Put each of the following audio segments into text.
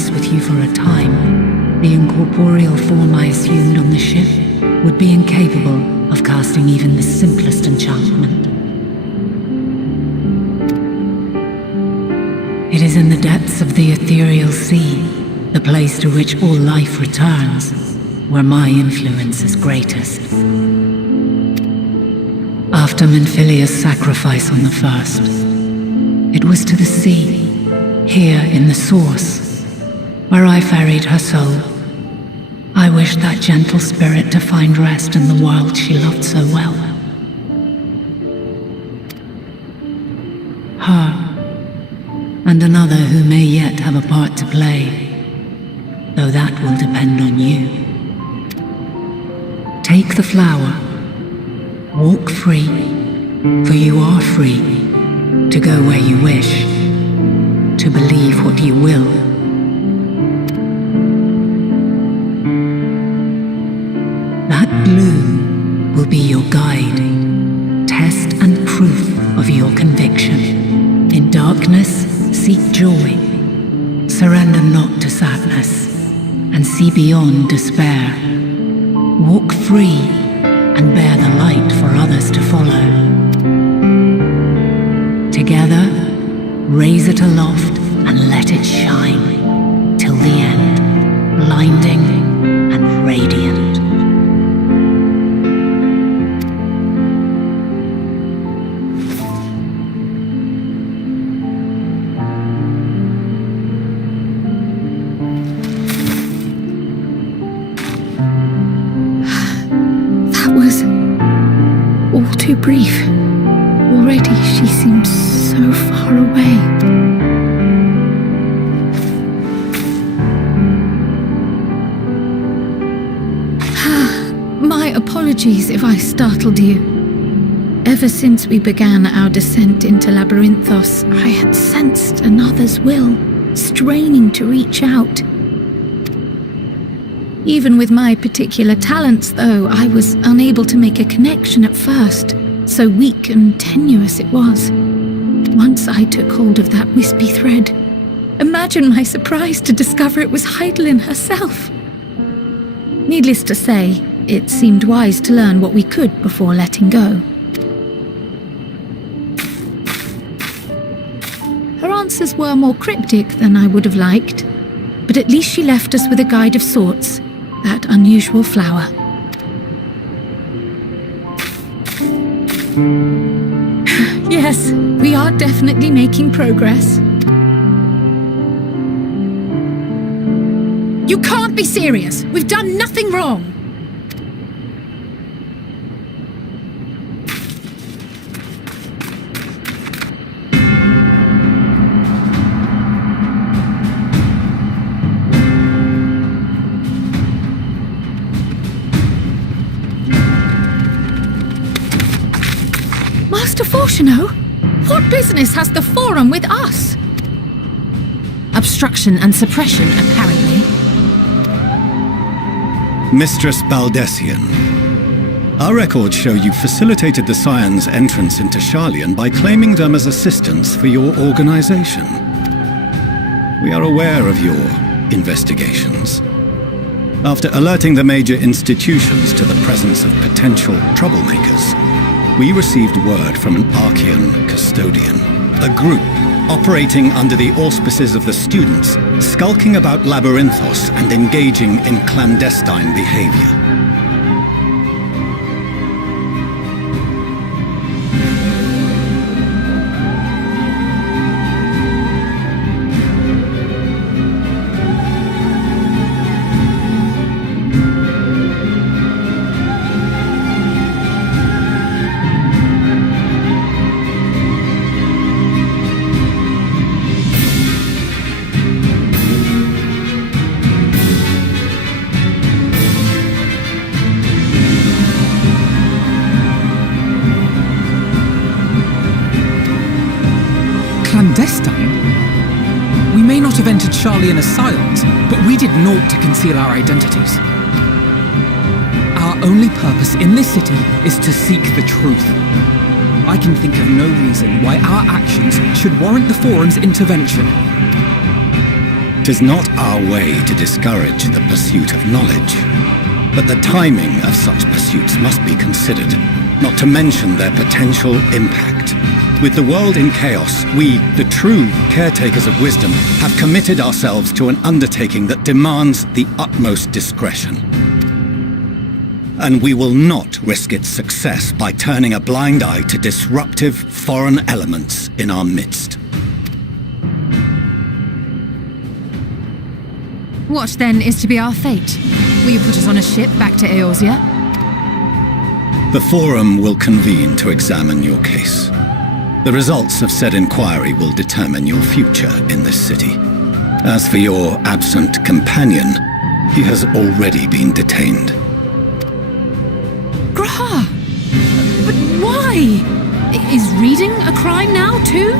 converse with you for a time, the incorporeal form I assumed on the ship would be incapable of casting even the simplest enchantment. It is in the depths of the ethereal sea, the place to which all life returns, where my influence is greatest. After Menphilia's sacrifice on the first, it was to the sea, here in the source, where I ferried her soul. I wished that gentle spirit to find rest in the world she loved so well. Her, and another who may yet have a part to play, though that will depend on you. Take the flower, walk free, for you are free, to go where you wish, to believe what you will. That bloom will be your guide, test and proof of your conviction. In darkness, seek joy. Surrender not to sadness, and see beyond despair. Walk free, and bear the light for others to follow. Together, raise it aloft and let it shine till the end, blinding and radiant. That was all too brief. Already she seems so far away. My apologies if I startled you. Ever since we began our descent into Labyrinthos, I had sensed another's will, straining to reach out. Even with my particular talents, though, I was unable to make a connection at first, so weak and tenuous it was. Once I took hold of that wispy thread, imagine my surprise to discover it was Heidelin herself. Needless to say, it seemed wise to learn what we could before letting go. Her answers were more cryptic than I would have liked, but at least she left us with a guide of sorts, that unusual flower. Yes, we are definitely making progress. You can't be serious! We've done nothing wrong! Master Fortuno, what business has the Forum with us? Obstruction and suppression, apparently. Mistress Baldessian, our records show you facilitated the Scions' entrance into Sharlayan by claiming them as assistants for your organization. We are aware of your investigations. After alerting the major institutions to the presence of potential troublemakers, we received word from an Archean custodian, a group operating under the auspices of the students, skulking about Labyrinthos and engaging in clandestine behavior. Clandestine? We may not have entered Sharlayan as Scions, but we did naught to conceal our identities. Our only purpose in this city is to seek the truth. I can think of no reason why our actions should warrant the Forum's intervention. is not our way to discourage the pursuit of knowledge, but the timing of such pursuits must be considered, not to mention their potential impact. With the world in chaos, we, the true caretakers of wisdom, have committed ourselves to an undertaking that demands the utmost discretion. And we will not risk its success by turning a blind eye to disruptive foreign elements in our midst. What, then, is to be our fate? Will you put us on a ship back to Eorzea? The Forum will convene to examine your case. The results of said inquiry will determine your future in this city. As for your absent companion, he has already been detained. Graha! But why? Is reading a crime now, too?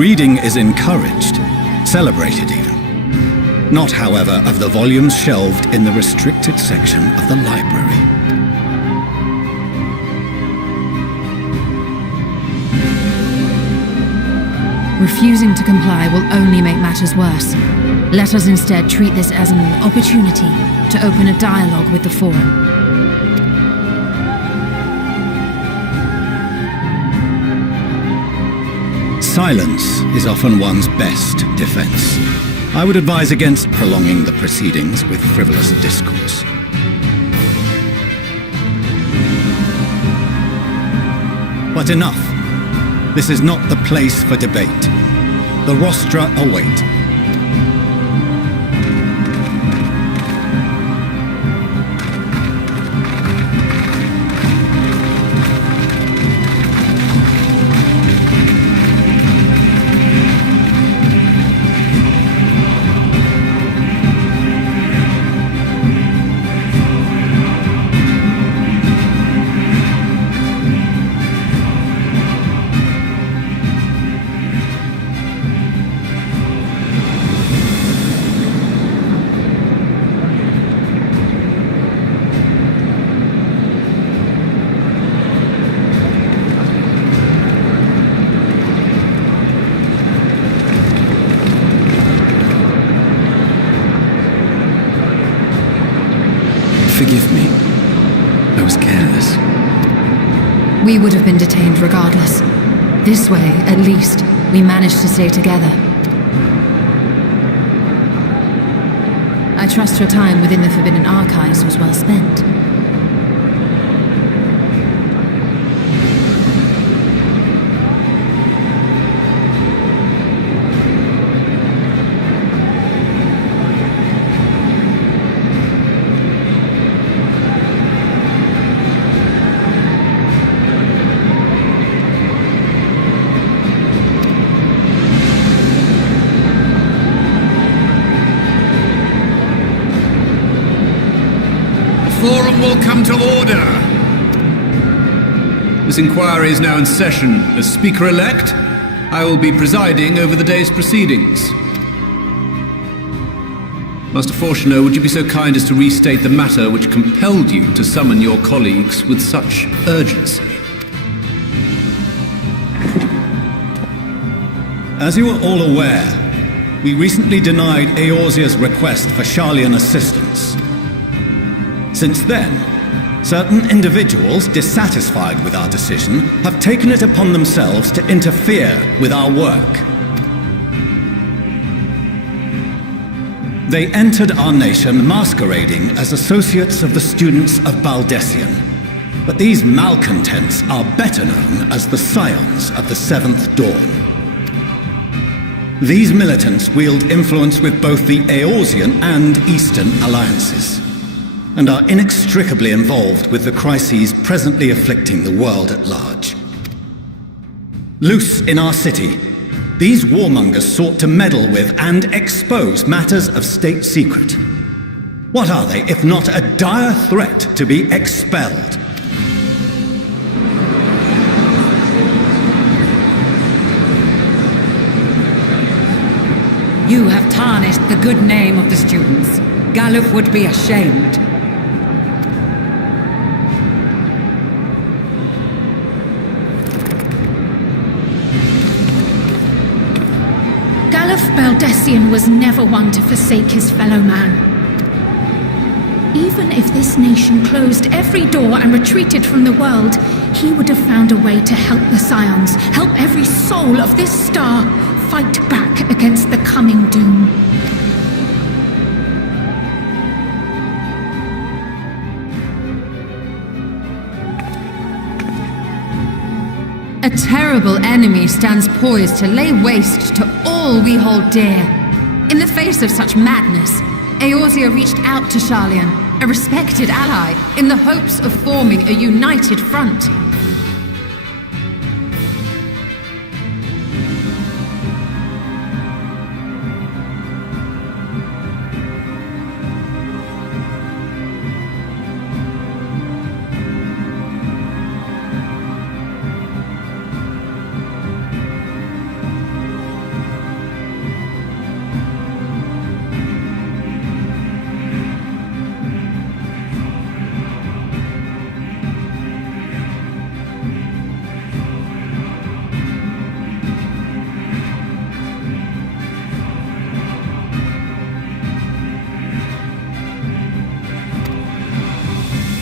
Reading is encouraged, celebrated even. Not, however, of the volumes shelved in the restricted section of the library. Refusing to comply will only make matters worse. Let us instead treat this as an opportunity to open a dialogue with the Forum. Silence is often one's best defense. I would advise against prolonging the proceedings with frivolous discourse. But enough. This is not the place for debate. The rostra await. Forgive me. I was careless. We would have been detained regardless. This way, at least, we managed to stay together. I trust your time within the Forbidden Archives was well spent. Forum will come to order. This inquiry is now in session. As Speaker-elect, I will be presiding over the day's proceedings. Master Fortuner, would you be so kind as to restate the matter which compelled you to summon your colleagues with such urgency? As you are all aware, we recently denied Eorzea's request for Sharlayan assistance. Since then, certain individuals dissatisfied with our decision have taken it upon themselves to interfere with our work. They entered our nation masquerading as associates of the students of Baldessian. But these malcontents are better known as the Scions of the Seventh Dawn. These militants wield influence with both the Eorzean and Eastern alliances, and are inextricably involved with the crises presently afflicting the world at large. Loose in our city, these warmongers sought to meddle with and expose matters of state secret. What are they if not a dire threat to be expelled? You have tarnished the good name of the students. Galuf would be ashamed. Baldessian was never one to forsake his fellow man. Even if this nation closed every door and retreated from the world, he would have found a way to help the Scions, help every soul of this star fight back against the coming doom. A terrible enemy stands poised to lay waste to all we hold dear. In the face of such madness, Eorzea reached out to Sharlayan, a respected ally, in the hopes of forming a united front.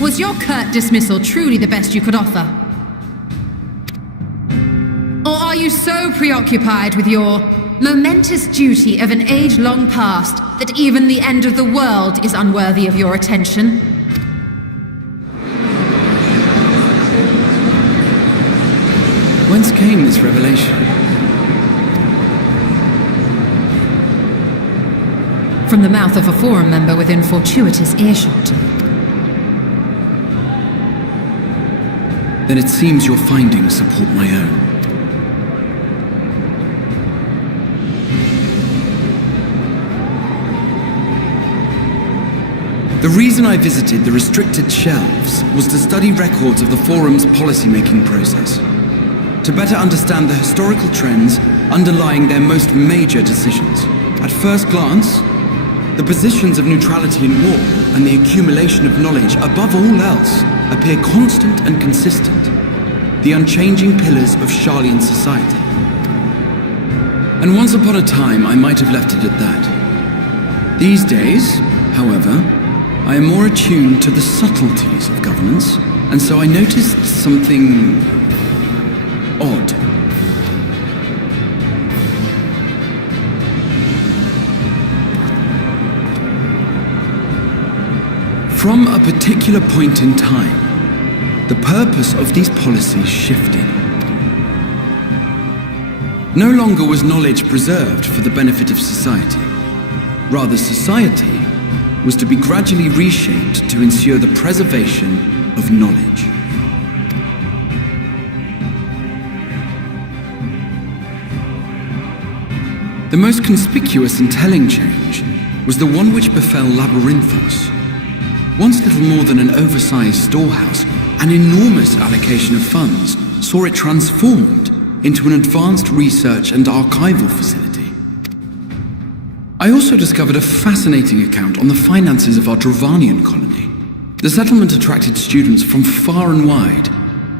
Was your curt dismissal truly the best you could offer? Or are you so preoccupied with your momentous duty of an age-long past that even the end of the world is unworthy of your attention? Whence came this revelation? From the mouth of a forum member within fortuitous earshot. Then it seems your findings support my own. The reason I visited the restricted shelves was to study records of the Forum's policymaking process, to better understand the historical trends underlying their most major decisions. At first glance, the positions of neutrality in war and the accumulation of knowledge above all else appear constant and consistent, the unchanging pillars of Sharlayan society. And once upon a time, I might have left it at that. These days, however, I am more attuned to the subtleties of governance, and so I noticed something odd. From a particular point in time, the purpose of these policies shifted. No longer was knowledge preserved for the benefit of society. Rather, society was to be gradually reshaped to ensure the preservation of knowledge. The most conspicuous and telling change was the one which befell Labyrinthos. Once little more than an oversized storehouse, an enormous allocation of funds saw it transformed into an advanced research and archival facility. I also discovered a fascinating account on the finances of our Dravanian colony. The settlement attracted students from far and wide,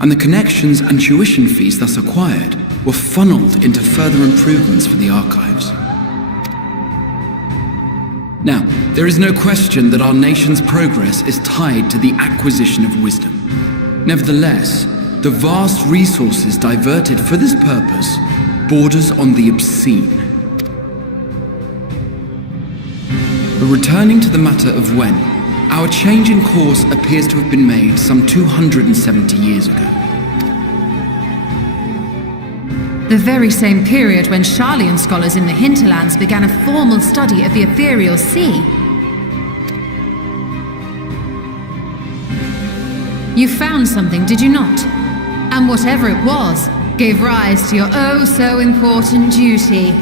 and the connections and tuition fees thus acquired were funneled into further improvements for the archives. Now, there is no question that our nation's progress is tied to the acquisition of wisdom. Nevertheless, the vast resources diverted for this purpose borders on the obscene. But returning to the matter of when, our change in course appears to have been made some 270 years ago. The very same period when Sharlayan scholars in the hinterlands began a formal study of the ethereal sea. You found something, did you not? And whatever it was, gave rise to your oh-so-important duty.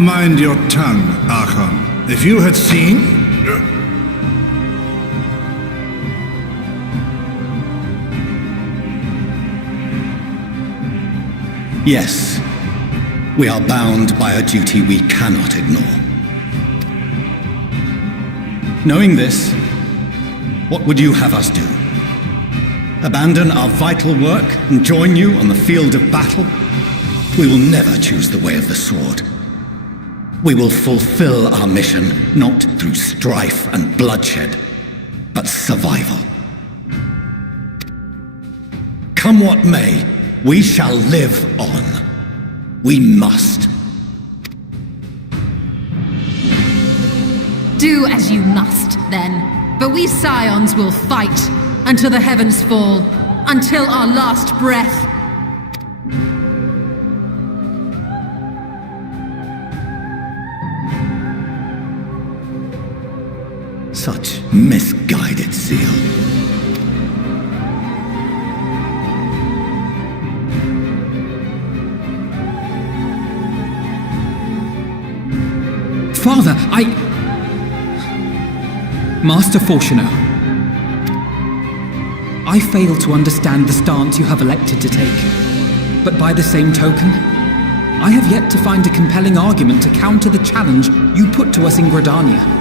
Mind your tongue, Archon. If you had seen... Yes, we are bound by a duty we cannot ignore. Knowing this, what would you have us do? Abandon our vital work and join you on the field of battle? We will never choose the way of the sword. We will fulfill our mission not through strife and bloodshed, but survival. Come what may, we shall live on. We must. Do as you must, then. But we Scions will fight until the heavens fall, until our last breath. Such misguided zeal. Father, Master Fortuno, I fail to understand the stance you have elected to take. But by the same token, I have yet to find a compelling argument to counter the challenge you put to us in Gridania.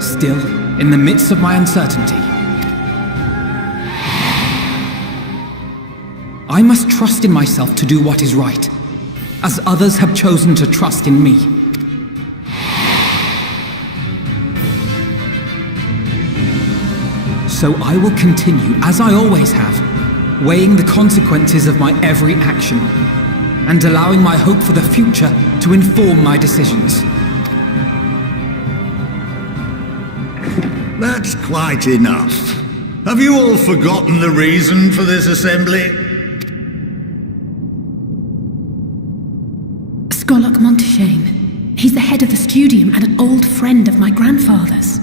Still, in the midst of my uncertainty, I must trust in myself to do what is right, as others have chosen to trust in me. So I will continue, as I always have, weighing the consequences of my every action, and allowing my hope for the future to inform my decisions. That's quite enough. Have you all forgotten the reason for this assembly? Skolok Monteshane. He's the head of the studium and an old friend of my grandfather's.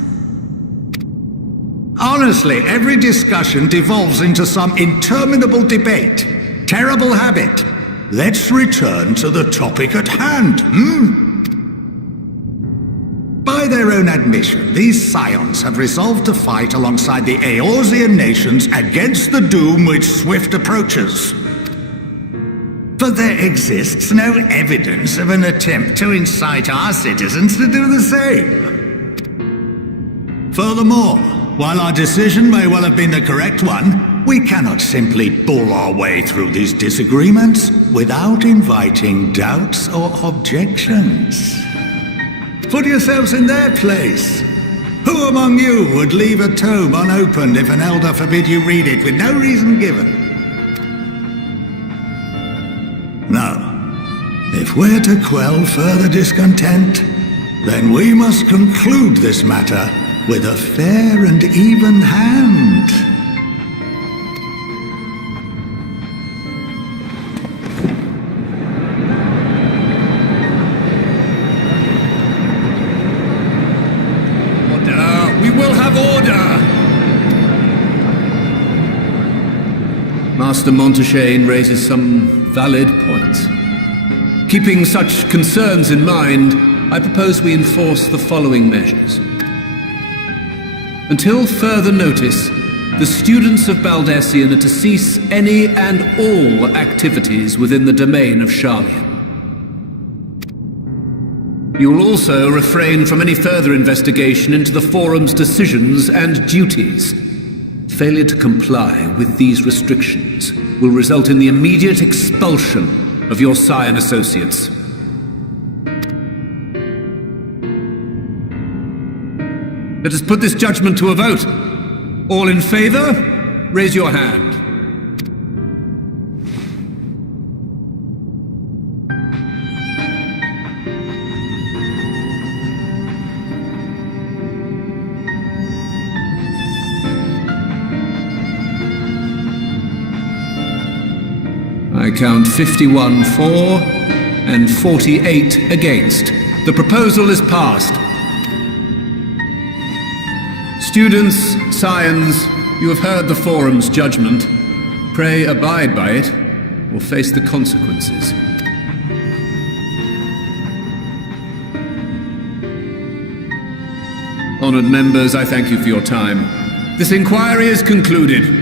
Honestly, every discussion devolves into some interminable debate. Terrible habit. Let's return to the topic at hand, By their own admission, these Scions have resolved to fight alongside the Eorzean nations against the doom which swift approaches. But there exists no evidence of an attempt to incite our citizens to do the same. Furthermore, while our decision may well have been the correct one, we cannot simply bull our way through these disagreements without inviting doubts or objections. Put yourselves in their place. Who among you would leave a tome unopened if an elder forbid you read it with no reason given? Now, if we're to quell further discontent, then we must conclude this matter with a fair and even hand. Order! We will have order! Master Monteshane raises some valid points. Keeping such concerns in mind, I propose we enforce the following measures. Until further notice, the students of Baldessian are to cease any and all activities within the domain of Sharlian. You will also refrain from any further investigation into the Forum's decisions and duties. Failure to comply with these restrictions will result in the immediate expulsion of your Scion associates. Let us put this judgment to a vote. All in favor, raise your hand. I count 51 for and 48 against. The proposal is passed. Students, Scions, you have heard the Forum's judgment. Pray abide by it, or face the consequences. Honored members, I thank you for your time. This inquiry is concluded.